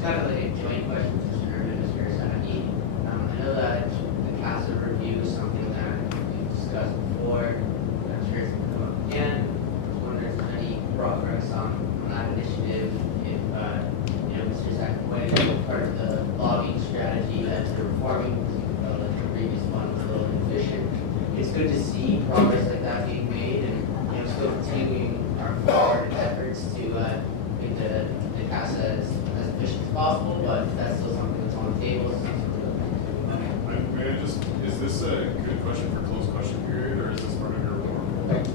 It's kind of like a joint question to Mr. Sanaki. I know that the CASA review is something that we've discussed before. I'm sure it's going to come up again. I was wondering if there's any progress on that initiative. If Mr. Zachary, part of the lobbying strategy that they're reforming, like the previous one was a little inefficient. It's good to see progress like that being made, and still continuing our forward efforts to make the CASA as efficient as possible, but that's still something that's on the table. Is this a good question for closed question period, or is this part of your report?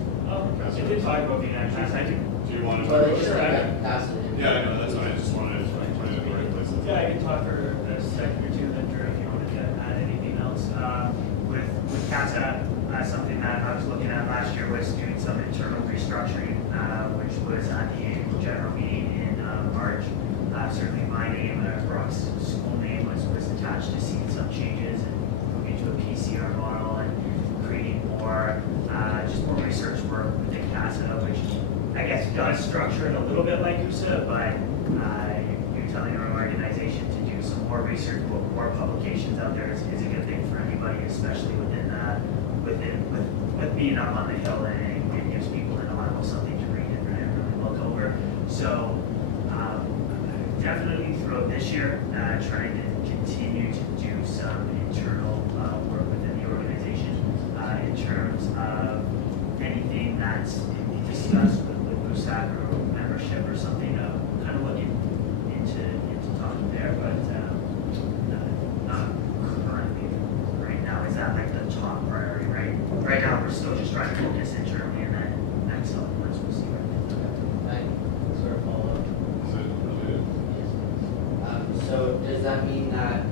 I did talk about being on CASA. Do you want to Well, talk they just about got it? CASA. Yeah, I know, that's why I just wanted to put it in the right places. Yeah, I can talk for a second or two, then Drew, if you wanted to add anything else. With CASA, something that I was looking at last year was doing some internal restructuring, which was at the annual general meeting in March. Certainly my name, Brock's school name was attached to seeing some changes and moving to a PCR model and creating more, just more research work within CASA, which I guess does structure it a little bit like BUSA, but you're telling our organization to do some more research, put more publications out there is a good thing for anybody, especially with being up on the hill, and it gives people in Ottawa something to read and really look over. So definitely throughout this year, trying to continue to do some internal work within the organization in terms of anything that's discussed with BUSAC or membership or something. Kind of looking into talking there, but not currently right now. Is that like the top priority, right? Right now, we're still just trying to focus internally, and then next up, once we'll see Sort of follow up. Is it related? So does that mean that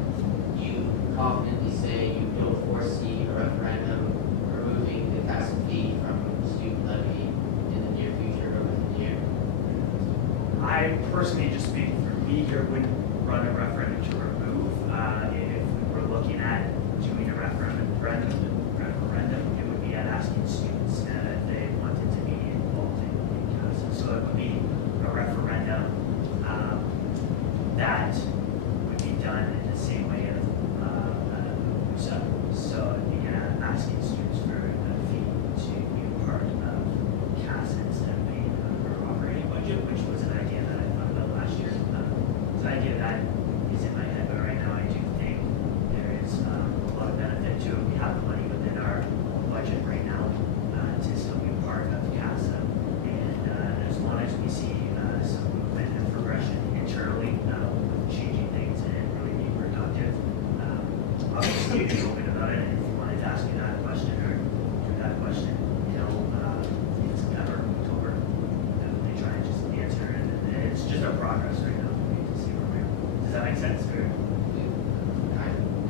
you confidently say you don't foresee a referendum removing the CASA fee from student levy in the near future or within the year? I personally, just speaking for me here, wouldn't run a referendum to remove. If we were looking at doing a referendum, it would be at asking students if they wanted to be involved in CASA. So it would be a referendum that would be done in the same way as BUSA. So it'd be asking students for a fee to be a part of CASA instead of paying for operating budget, which was an idea that I thought about last year. It's an idea that is in my head, but right now I do think there is a lot of benefit to it. We have the money within our budget right now to still be a part of CASA. And as long as we see some movement and progression internally, changing things and really being productive, obviously you can open about it. And if you wanted to ask me that question or do that question, in September, October, they try and just answer it. And it's just our progress right now to see where we're at. Does that make sense? Or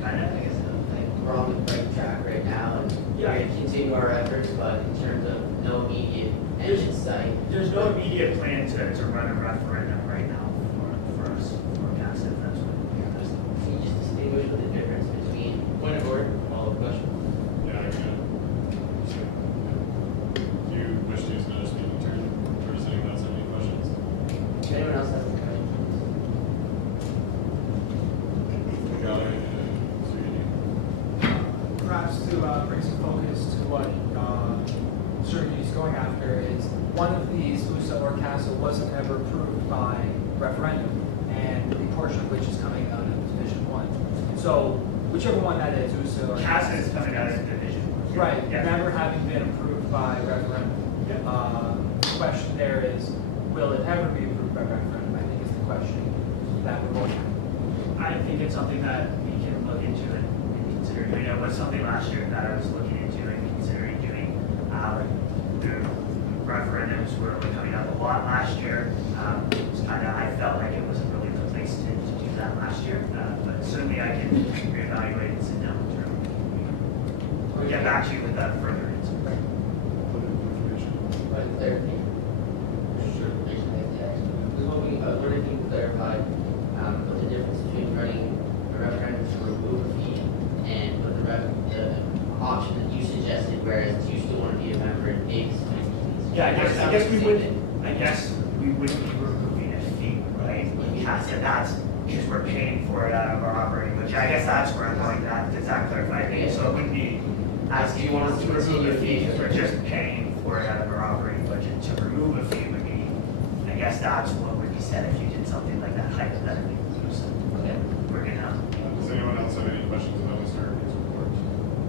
kind of? I guess like we're on the right track right now, and Yeah. we're going to continue our efforts, but in terms of no immediate end in sight. There's no immediate plan to run a referendum right now for us, for CASA, if that's what Can you just distinguish what the difference between Point of order, follow-up question. Yeah, I can. Do you wish to use another speaking turn, or does anyone else have any questions? if anyone else has any questions? Gallery, Perhaps to bring some focus to what Sergey is going after is one of these, BUSA or CASA, wasn't ever approved by referendum, and a portion of which is coming out of Division 1. So whichever one that is, BUSA or CASA is coming out of the division. right, Yeah. never having been approved by referendum. The question there is, will it ever be approved by referendum? I think is the question that we're going at. I think it's something that we can look into and consider doing. It was something last year that I was looking into and considering doing. The referendums were coming up a lot last year. It was I felt like it wasn't really the place to do that last year. But certainly I can reevaluate and sit down with Drew. We'll get back to you with that further answer. But clarification. Sure. I was wondering if you could clarify what the difference between running a referendum to remove a fee and what the option that you suggested, whereas you still want to be a member and pay this fees. Yeah, I guess we wouldn't be removing a fee, right? Like CASA, because we're paying for it out of our operating budget. I guess that's where I'm going, does that clarify things? So it wouldn't be asking Do you want us us to to remove a continue fee, fees? because we're just paying for it out of our operating budget. To remove a fee would be, I guess that's what would be said if you did something like that hypothetically.